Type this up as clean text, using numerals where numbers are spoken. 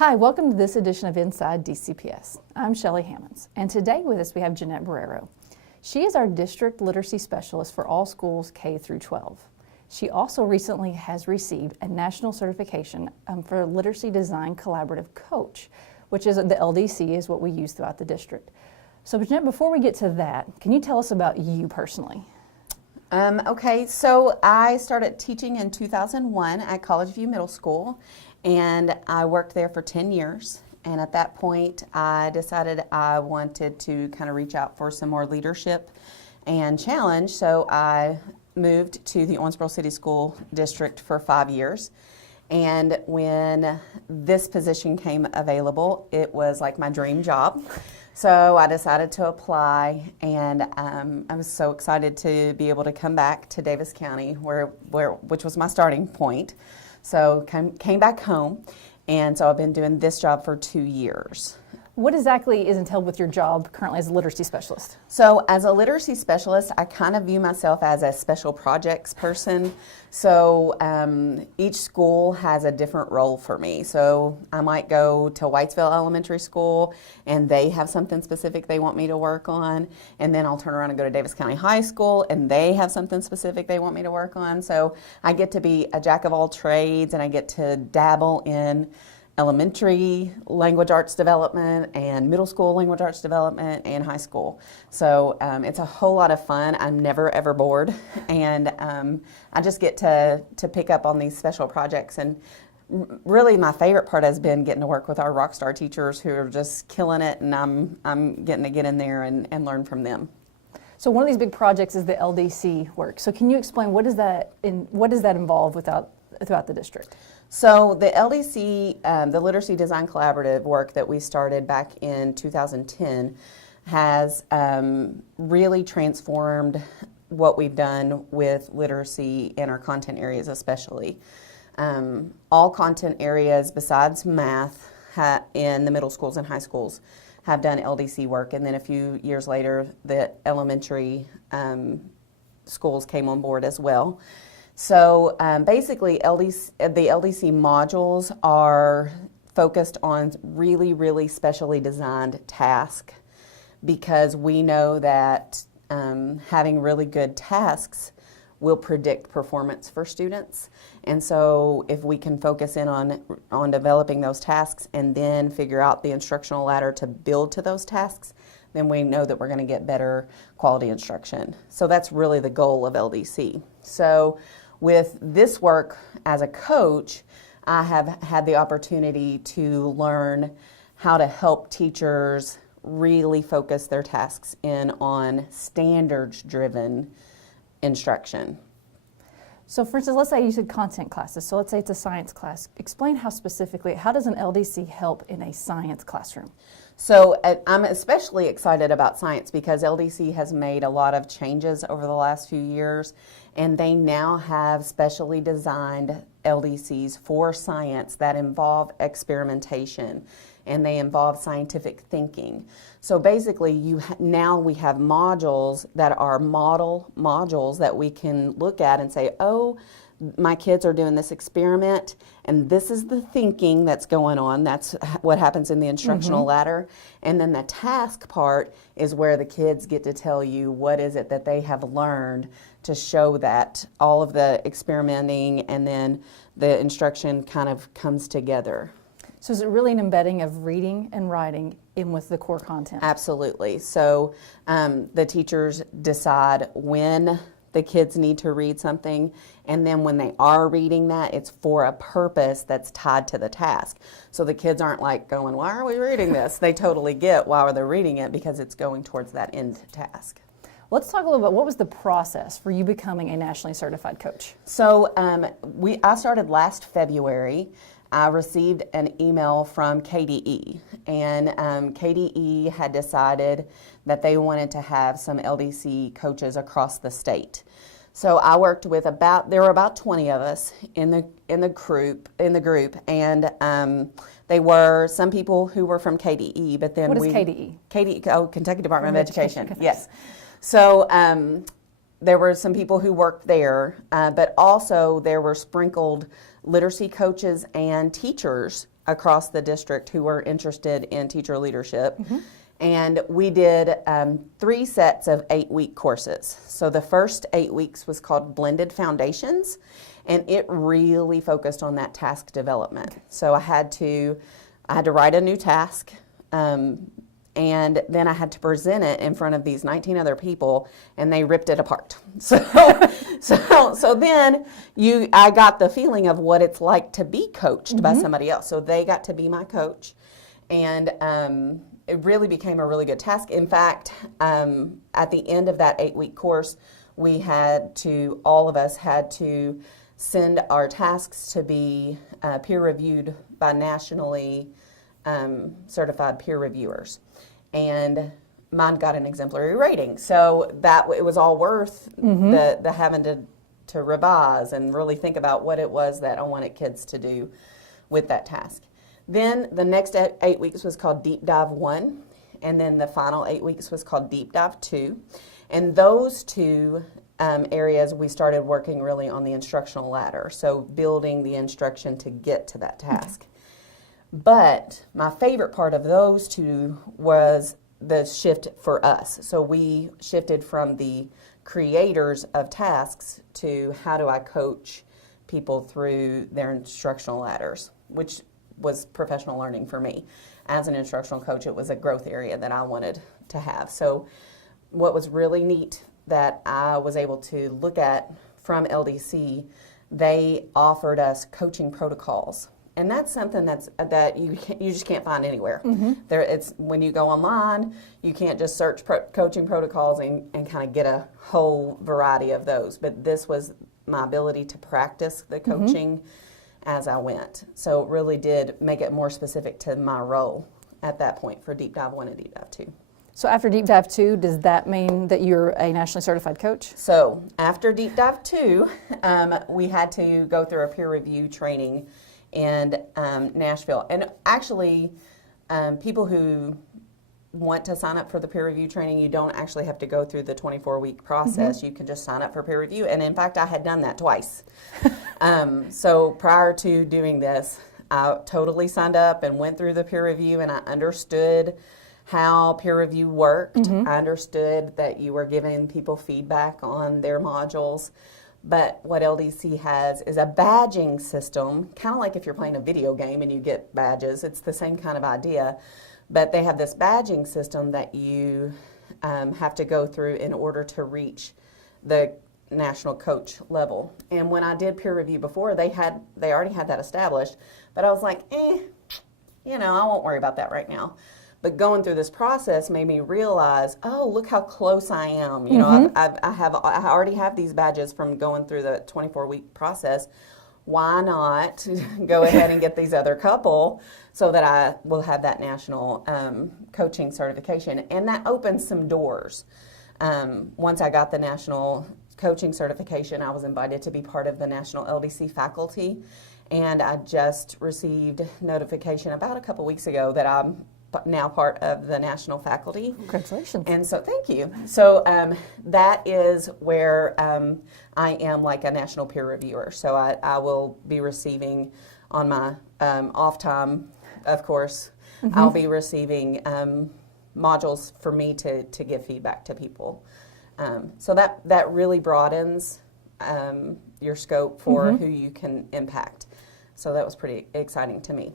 Hi, welcome to this edition of Inside DCPS. I'm Shelly Hammons, and today with us we have Jeanette Barreiro. She is our district literacy specialist for all schools K through 12. She also recently has received a national certification for Literacy Design Collaborative Coach, which is the LDC is what we use throughout the district. So Jeanette, before we get to that, can you tell us about you personally? Okay, so I started teaching in 2001 at College View Middle School, and I worked there for 10 years. And at that point, I decided I wanted to kind of reach out for some more leadership and challenge, so I moved to the Owensboro City School District for 5 years. And when this position came available, it was like my dream job. So I decided to apply, and I was so excited to be able to come back to Daviess County, which was my starting point. So came back home, and so I've been doing this job for 2 years. What exactly is entailed with your job currently as a literacy specialist? So as a literacy specialist, I kind of view myself as a special projects person. So each school has a different role for me. So I might go to Whitesville Elementary School and they have something specific they want me to work on. And then I'll turn around and go to Daviess County High School and they have something specific they want me to work on. So I get to be a jack of all trades, and I get to dabble in elementary language arts development and middle school language arts development and high school. So it's a whole lot of fun. I'm never ever bored, and I just get to pick up on these special projects. And really my favorite part has been getting to work with our rock star teachers who are just killing it, and I'm getting to get in there and learn from them. So one of these big projects is the LDC work. So can you explain what does that involve throughout the district? So the LDC, the Literacy Design Collaborative work that we started back in 2010 has really transformed what we've done with literacy in our content areas especially. All content areas besides math in the middle schools and high schools have done LDC work, and then a few years later the elementary schools came on board as well. So basically the LDC modules are focused on really, really specially designed tasks, because we know that having really good tasks will predict performance for students. And so if we can focus in on developing those tasks and then figure out the instructional ladder to build to those tasks, then we know that we're going to get better quality instruction. So that's really the goal of LDC. So with this work as a coach, I have had the opportunity to learn how to help teachers really focus their tasks in on standards-driven instruction. So for instance, let's say you said content classes. So let's say it's a science class. Explain how does an LDC help in a science classroom? So I'm especially excited about science because LDC has made a lot of changes over the last few years, and they now have specially designed LDCs for science that involve experimentation and they involve scientific thinking. So basically now we have modules that are model modules that we can look at and say, oh, my kids are doing this experiment and this is the thinking that's going on. That's what happens in the instructional ladder. And then the task part is where the kids get to tell you what is it that they have learned to show that all of the experimenting and then the instruction kind of comes together. So is it really an embedding of reading and writing in with the core content? Absolutely. So the teachers decide when the kids need to read something, and then when they are reading that, it's for a purpose that's tied to the task. So the kids aren't like going, why are we reading this? They totally get why they're reading it because it's going towards that end task. Let's talk a little bit, what was the process for you becoming a nationally certified coach? So I started last February. I received an email from KDE, and KDE had decided that they wanted to have some LDC coaches across the state. So I worked with there were about 20 of us in the group, and they were some people who were from KDE, but then what is KDE? KDE, Kentucky Department of Education. Yes. So there were some people who worked there, but also there were sprinkled literacy coaches and teachers across the district who were interested in teacher leadership. And we did 3 sets of 8-week courses. So the first 8 weeks was called Blended Foundations, and it really focused on that task development. So I had to write a new task, and then I had to present it in front of these 19 other people, and they ripped it apart. So then I got the feeling of what it's like to be coached by somebody else. So they got to be my coach, and it really became a really good task. In fact, at the end of that 8-week course, all of us had to send our tasks to be peer reviewed by nationally certified peer reviewers. And mine got an exemplary rating. So it was all worth the having to revise and really think about what it was that I wanted kids to do with that task. Then the next 8 weeks was called Deep Dive 1, and then the final 8 weeks was called Deep Dive 2. And those 2 areas we started working really on the instructional ladder, so building the instruction to get to that task. But my favorite part of those 2 was the shift for us. So we shifted from the creators of tasks to how do I coach people through their instructional ladders, which was professional learning for me. As an instructional coach, it was a growth area that I wanted to have. So what was really neat that I was able to look at from LDC, they offered us coaching protocols. And that's something that you just can't find anywhere. It's when you go online, you can't just search coaching protocols and kind of get a whole variety of those. But this was my ability to practice the coaching as I went. So it really did make it more specific to my role at that point for Deep Dive 1 and Deep Dive 2. So after Deep Dive 2, does that mean that you're a nationally certified coach? So after Deep Dive 2, we had to go through a peer review training in Nashville. And actually, people who want to sign up for the peer review training, you don't actually have to go through the 24-week process. You can just sign up for peer review. And in fact, I had done that twice. So prior to doing this, I totally signed up and went through the peer review, and I understood how peer review worked. I understood that you were giving people feedback on their modules. But what LDC has is a badging system, kind of like if you're playing a video game and you get badges. It's the same kind of idea. But they have this badging system that you have to go through in order to reach the national coach level. And when I did peer review before, they already had that established. But I was like, I won't worry about that right now. But going through this process made me realize, oh, look how close I am. You know, I already have these badges from going through the 24-week process. Why not go ahead and get these other couple so that I will have that national coaching certification? And that opens some doors. Once I got the national coaching certification, I was invited to be part of the national LDC faculty. And I just received notification about a couple weeks ago that I'm now part of the national faculty. Congratulations. And so thank you. So that is where I am like a national peer reviewer. So I will be receiving on my off time, of course, I'll be receiving modules for me to give feedback to people. So that really broadens your scope for who you can impact. So that was pretty exciting to me.